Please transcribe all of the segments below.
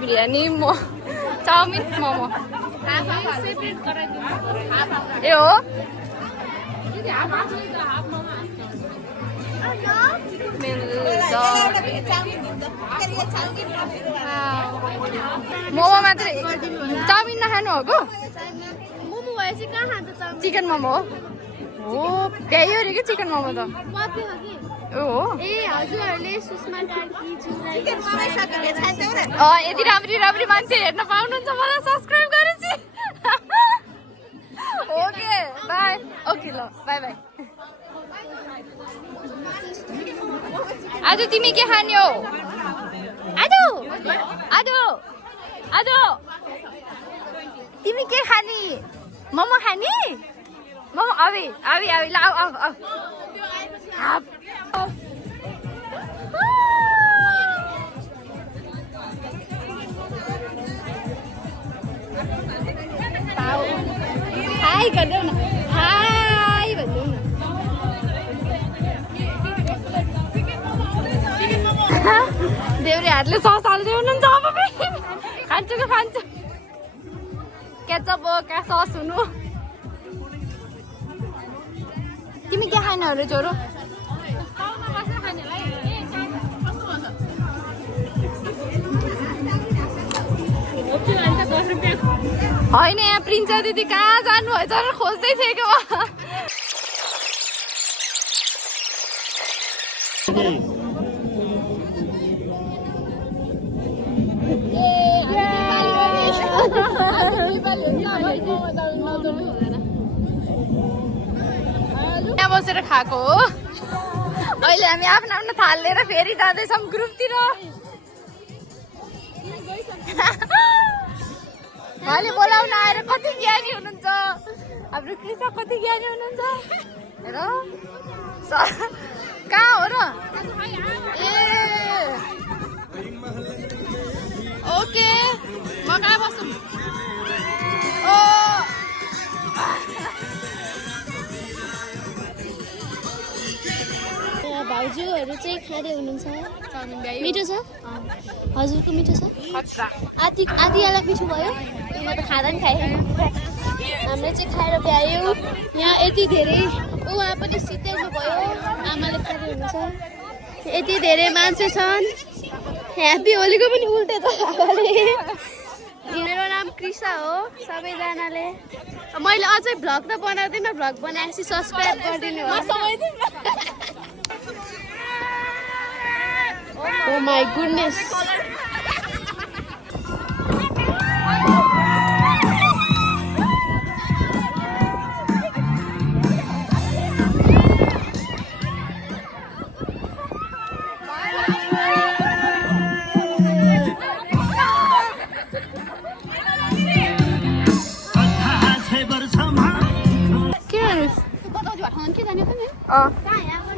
biryani chowmein momo ए हो मोमो मात्रै chowmein नखानु हो चिकन मोमो हो भ्याइ हो कि चिकन मोमो त हो यति राम्री राम्री मान्छे हेर्न पाउनुहुन्छ मलाई सब्सक्राइब गरेपछि ओके बाई ओके ल बाई बाई आज तिमी के खाने हो आजु आजु आजु तिमी के खाने मोमो खाने मोमो अबे अबे अबे ल आऊ आऊ आऊ हाई गर्देऊ न हाई भन्देऊ न देउरे हातले सस हाल्दै हुनुहुन्छ अब खान्छु कि खान्छु केचप हो क्या सस हुनु तिमी के खाने हो रे छोरो होइन यहाँ प्रिन्सा दिदी कहाँ जानुभएछ खोज्दै थिएँ कि यहाँ बसेर खाएको हो अहिले हामी आफ्नो आफ्नो थाल लिएर फेरि जाँदैछौँ ग्रुपतिर उहाँले बोलाउन आएर कति ज्ञानी हुनुहुन्छ हाम्रो कृषक कति ज्ञानी हुनुहुन्छ हेर कहाँ हो र ए ओके म कहाँ बस्छु ओ भाउजूहरू चाहिँ खाँदै हुनुहुन्छ मिठो छ हजुरको मिठो छ आधी आधी मिठो भयो म त खाँदा नि खाएँ हामीले चाहिँ खाएर भ्यायौँ यहाँ यति धेरै उहाँ पनि सिद्ध्याउनु भयो आमाले खाँदै हुनुहुन्छ यति धेरै मान्छे छन् ह्याप्पी होलीको पनि उल्टे छ मेरो नाम कृष्ण हो सबैजनाले मैले अझै भ्लग त बनाउँदिनँ भ्लग बनाएपछि सब्सक्राइब गरिदिनु ओ माई गुडनेस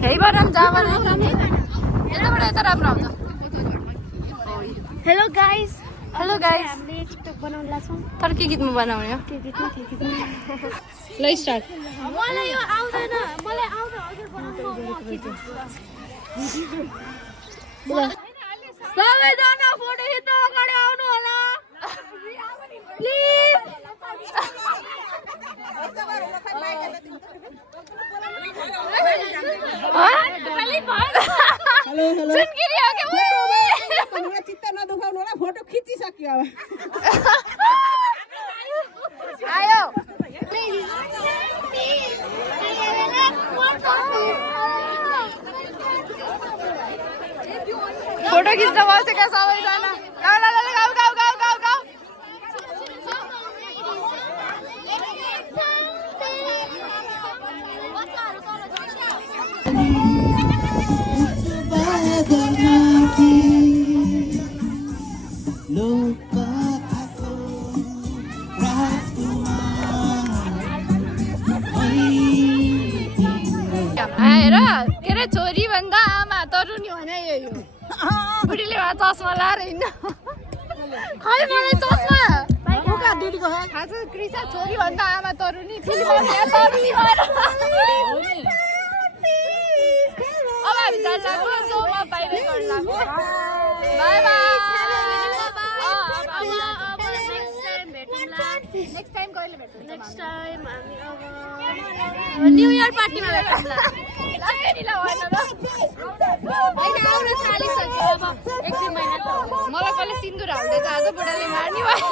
यहीबाट पनि जा भने यताबाट यता राम्रो आउँछ हेलो गाइस हेलो गाइस हामीले टिकटक बनाउन लाग्छौँ तर के गीतमा बनाउने हो ल स्टार्ट मलाई यो आउँदैन मलाई आउँदैन हजुर बनाउनु सबैजना फोटो खिच्न अगाडि आउनु होला प्लिज हेलो हेलो सुनगिरी हो के हमरा चित्त नदुखाउनु होला फोटो खिचिसक्यो अब आयो फोटो खिच्न बसेका सबैजना गाउ गाउ गाउ गाउ गाउ गाउ गाउ आएर के अरे छोरी भन्दा आमा तरुनी भने यही हो बुढीले चस्मा लाएर हिँड्नु खै मलाई चस्मा थाहा छ कृषा छोरी भन्दा आमा तरुनी अब हामी जान लाग्यो सोमा बाहिर गर्न लाग्यो बाई बाई नेक्स्ट टाइम कहिले भेट्छौँ नेक्स्ट टाइम हामी अब न्यू इयर पार्टीमा भेटौँला मलाई कहिले सिन्दुर हाल्दैछ आज बुढाले मार्ने भयो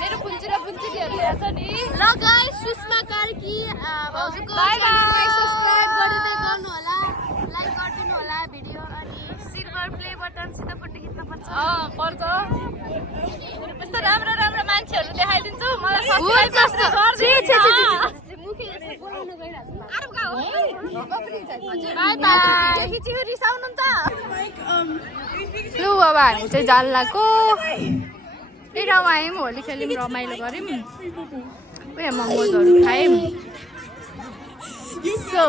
मेरो पुन्ची र पुन्चीहरू छ नि ल गाइस सुषमा कार्की भाउजूको बाई बाई सब्स्क्राइब गरिदिँदै गर्नु होला लाइक गरिदिनु होला भिडियो अनि सिल्भर प्ले बटनसित फोटो खिच्न पर्छ पर्छ यस्तो राम्रो राम्रो मान्छेहरू देखाइदिन्छु मलाई लु अब हामी चाहिँ जान लाग्यो त्यही ठाउँमा आयौँ होली खेल्यौँ रमाइलो गऱ्यौँ उयो मोमोजहरू खायौँ सो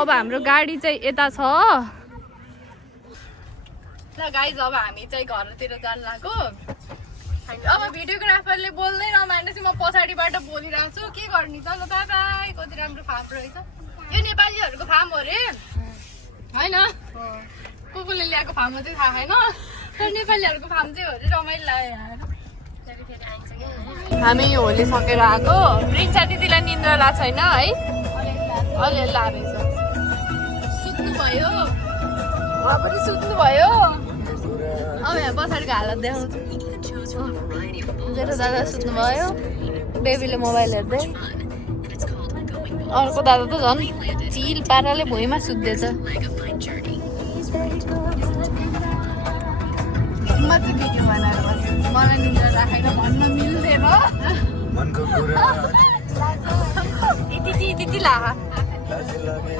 अब हाम्रो गाडी चाहिँ यता छ ल गाइज अब हामी चाहिँ घरतिर जान लाग्यो अब भिडियोग्राफरले बोल्दै नमानेपछि म पछाडिबाट बोलिरहेको छु के गर्ने त ल बाई बाई कति राम्रो फार्म रहेछ यो नेपालीहरूको फार्म हो रे होइन कुकुरले ल्याएको फार्म चाहिँ थाहा छैन तर नेपालीहरूको फार्म चाहिँ हो रे रमाइलो लाग्यो हामी होली सकेर आएको प्रिन्सा दिदीलाई निन्द्रा लाग्छ छैन है अलिअलि लाग्दैछ सुत्नुभयो उहाँ पनि सुत्नुभयो अब यहाँ पछाडिको हालत देखाउँछु मेरो दादा सुत्नुभयो बेबीले मोबाइल हेर्दै अर्को दादा त झन् चिल पाराले भुइँमा सुत्दैछ म चाहिँ भिडियो बनाएर बस्छु मलाई निन्द्रा राखेर भन्न मिल्दैन यति लागा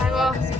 अब